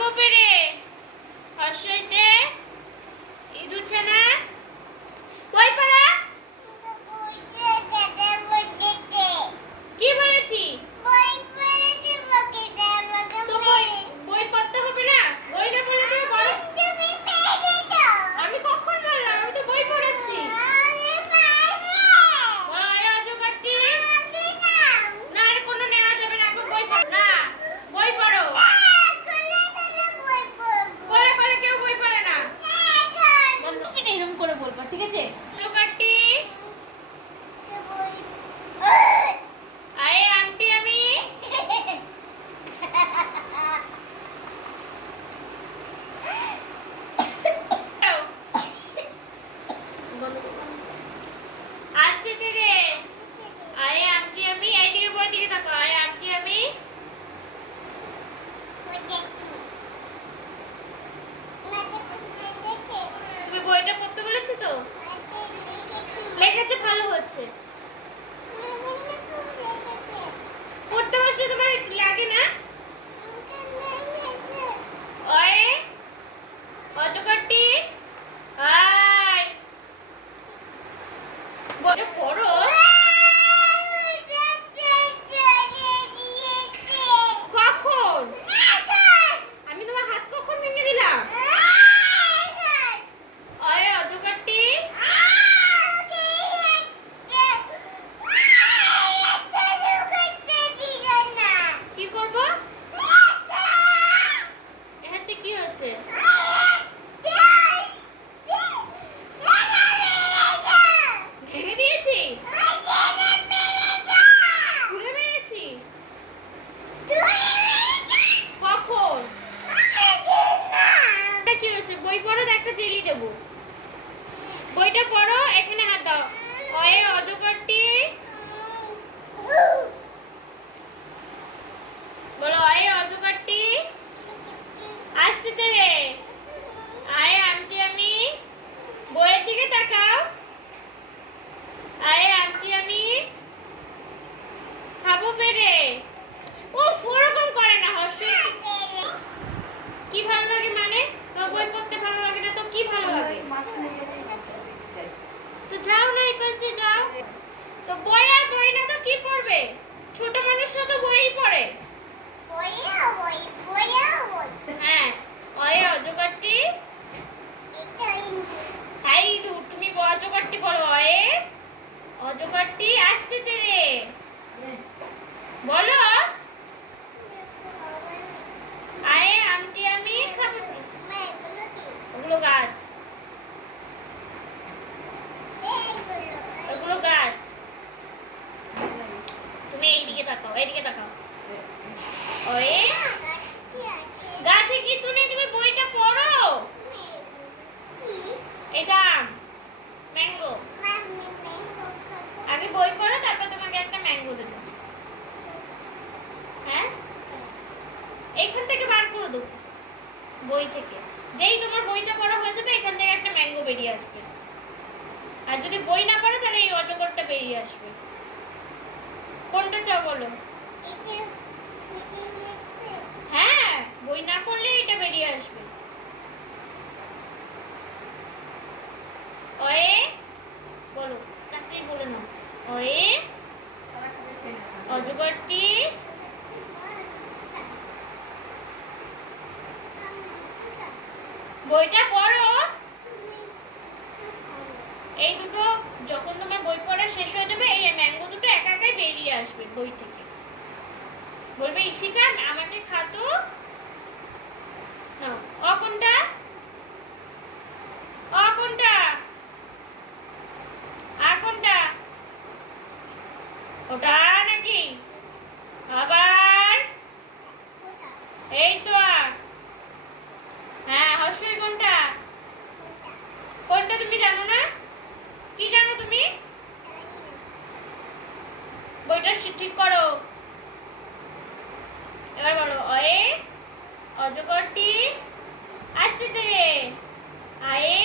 খাব পেরে। হর্ষইতে ইঁদুর ছানা কই পাড়া কি বলেছি তো বই বই পড়তে হবে না বই না পড়লে তুমি পড়ো আমি কখন বললাম আমি তো বই পড়াচ্ছি ওই অজগরটি না আর কোনো নেওয়া যাবে না এখন বই পড় না বই পড়ো করে করে কেউ বই পড়ে না এটা এরকম করে বলব ঠিক আছে অজগরটি আয়ে আন্টি আমি আসছে থেকে আয়ে আন্টি আমি এইদিকে বই দিকে তাকো আয়ে আন্টি আমি তুমি বইটা পড়তে বলেছি তো লেগেছে হচ্ছে পড়তে বসলে তোমার লাগে না? অয়ে আয়। পড়ো কখন আমি তোমার হাত কখন ভেঙে দিলাম ওয়ে অজগরটি কি করব এখানে কি হচ্ছে ভেঙে দিয়েছি খুলে মেরেছি কখন এটা কি হচ্ছে বই পড়ো তো একটা জেলি দেবো বইটা পড়ো এখানে হাত দাও অজগরটি বলো অয়ে অজগরটি আসতে দেবে আয়ে আন্টি আমি বইয়ের দিকে তাকাও আয়ে আন্টি আমি খাব পেরে ও ওরকম করে না হর্ষ কি ভালো লাগে মানে তো বই পড়তে ভালো লাগে না তো কি ভালো লাগে তো যাও না যাও। তো বই আর বই না তো কি পড়বে? ছোট মানুষরা তো বইই পড়ে। হ্যাঁ অয়ে অজগরটি। তাই দু তুমি অজগরটি বলো অয়ে। অজগরটি আসতে তেরে বলো। আয়ে আন্টি আমি খাব। ওগুলো গাছ ওগুলো গাছ তুমি এইদিকে তাকাও এইদিকে তাকাও ওয়ে গাছে কিছু নেই তুমি বইটা পড়ো এটা আম ম্যাঙ্গো আগে বই পড়ো তারপর তোমাকে একটা ম্যাঙ্গো দেবো। হ্যাঁ? এইখান থেকে বার করে দেবো বই থেকে। যেই তোমার বইটা পড়া হয়ে যাবে এখান থেকে একটা ম্যাঙ্গো বেরিয়ে আসবে। আর যদি বই না পড়ে তাহলে এই অজগরটা বেরিয়ে আসবে। কোনটা চাও বলো? হ্যাঁ বই না পড়লে এটা বেরিয়ে আসবে ওয়ে বলো তাতেই বলে নাও ওয়ে অজগরটি বইটা পড়ো। এই দুটো যখন তোমার বই পড়া শেষ হয়ে যাবে, এই ম্যাঙ্গো দুটো একা একাই বেরিয়ে আসবে বই থেকে। বলবে ইশিকা আমাকে খাতো? না অ কোনটা অ কোনটা আর কোনটা ওটা নাকি আবার এই তো আর হ্যাঁ হর্ষই কোনটা কোনটা তুমি জানো না কি জানো তুমি বইটা সি- ঠিক করো এবার বলো অয়ে অজগরটি রে আয়ে।